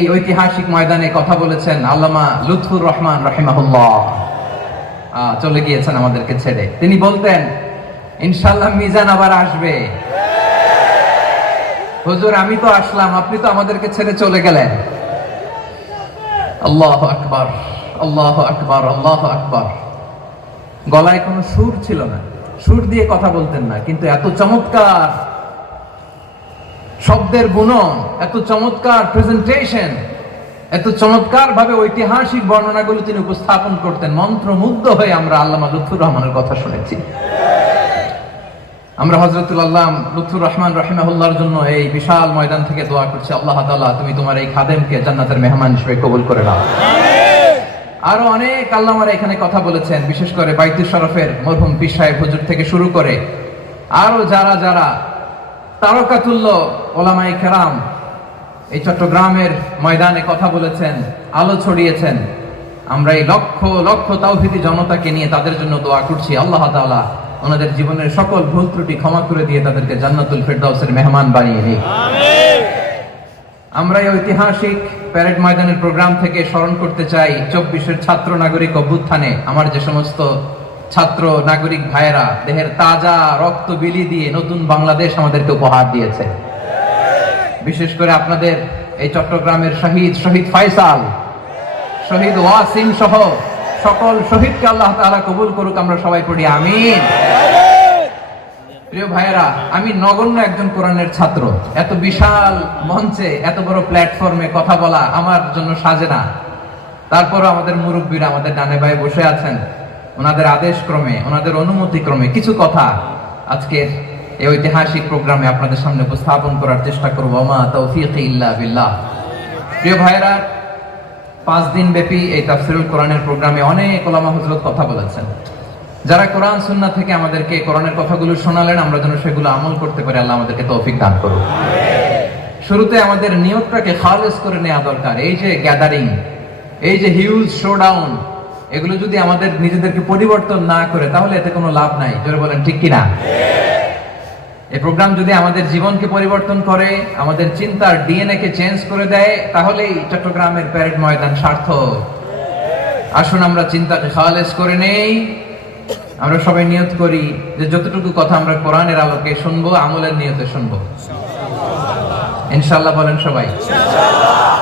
এই ঐতিহাসিক ময়দানে কথা বলেছেন আল্লামা লুৎফুর রহমান রাহিমাহুল্লাহ। চলে গিয়েছেন আমাদেরকে ছেড়ে। তিনি বলতেন, ইনশাআল্লাহ মিজান আবার আসবে। হুজুর, আমি তো আসলাম, আপনি তো আমাদেরকে ছেড়ে চলে গেলেন। আল্লাহু আকবার, আল্লাহু আকবার, আল্লাহু আকবার। গলায় কোনো সুর ছিল না, সুর দিয়ে কথা বলতেন না, কিন্তু এত চমৎকার শব্দের গুণন, এত চমৎকার প্রেজেন্টেশন, এত চমৎকার ভাবে ঐতিহাসিক বর্ণনাগুলো তিনি উপস্থাপন করতেন। মন্ত্রমুগ্ধ হয়ে আমরা আল্লামা লুৎফুর রহমানের কথা শুনেছি। আমরা হযরতুল আল্লামা লুৎফুর রহমান রাহিমাহুল্লাহর জন্য এই বিশাল ময়দান থেকে দোয়া করছি, আল্লাহ তাআলা তুমি তোমার এই খাদেমকে জান্নাতের মেহমান হিসেবে কবুল করে নাও। আরো অনেক আল্লামারা এখানে কথা বলেছেন, বিশেষ করে বাইতুল শরফের মরহুম পীর সাহেব হুজুর থেকে শুরু করে আরো যারা যারা তারকাতুল্য ওলামায়ে কেরাম এই চট্টগ্রামের ময়দানে কথা বলেছেন, আলো ছড়িয়েছেন। আমরা এই লক্ষ লক্ষ তাওহীদি জনতাকে নিয়ে তাদের জন্য দোয়া করছি, আল্লাহ তাআলা ওনাদের জীবনের সকল ভুল ত্রুটি ক্ষমা করে দিয়ে তাদেরকে জান্নাতুল ফেরদাউসের মেহমান বানিয়ে নিক। আমিন। আমরা এই ঐতিহাসিক প্যারেড ময়দানের প্রোগ্রাম থেকে স্মরণ করতে চাই 24-এর ছাত্র নাগরিক অভ্যুত্থানে আমার যে সমস্ত ছাত্র নাগরিক ভাইয়েরা দেহের তাজা রক্ত বিলি দিয়ে নতুন বাংলাদেশ আমাদেরকে উপহার দিয়েছে। বিশেষ করে আপনাদের এই চট্টগ্রামের শহীদ ফাইসাল, শহীদ ওয়াসিম সহ সকল শহীদকে আল্লাহ তাআলা কবুল করুক, আমরা সবাই পড়ি আমিন। প্রিয় ভাইয়েরা, আমি নগণ্য একজন কোরআনের ছাত্র, এত বিশাল মঞ্চে এত বড় প্ল্যাটফর্মে কথা বলা আমার জন্য সাজে না। তারপরও আমাদের মুরব্বীরা আমাদের ডানে বায়ে বসে আছেন, ওনাদের আদেশ ক্রমে, ওনাদের অনুমতি ক্রমে কিছু কথা আজকের এই ঐতিহাসিক প্রোগ্রামে আপনাদের সামনে উপস্থাপন করার চেষ্টা করব। মা তাওফীকি ইল্লা বিল্লাহ। প্রিয় ভাইয়েরা, 5 দিন ব্যাপী এই তাফসীরুল কোরআনের প্রোগ্রামে অনেক ওলামা হযরত কথা বলেছেন। যারা কোরআন সুন্নাহ থেকে আমাদেরকে কোরআনের কথাগুলো শোনালেন, আমরা যেন সেগুলো আমল করতে পারি, আল্লাহ আমাদেরকে তৌফিক দান করুন। শুরুতে আমাদের নিয়তটাকে খালেস করে নেওয়া দরকার। এই যে গ্যাদারিং, এই যে হিউজ শোডাউন, এগুলো যদি আমাদের নিজেদেরকে পরিবর্তন না করে তাহলে এতে কোনো লাভ নাই। জোরে বলেন ঠিক কিনা? এই প্রোগ্রাম যদি আমাদের জীবনকে পরিবর্তন করে, আমাদের চিন্তার ডিএনএ কে চেঞ্জ করে দেয়, তাহলেই চট্টগ্রামের প্যারেড ময়দান সার্থক। আসুন আমরা চিন্তাকে খালেস করে নেই। আমরা সবাই নিয়ত করি যে যতটুকু কথা আমরা কোরআনের আলোকে শুনবো, আমলের নিয়তে শুনবো ইনশাআল্লাহ। বলেন সবাই ইনশাআল্লাহ।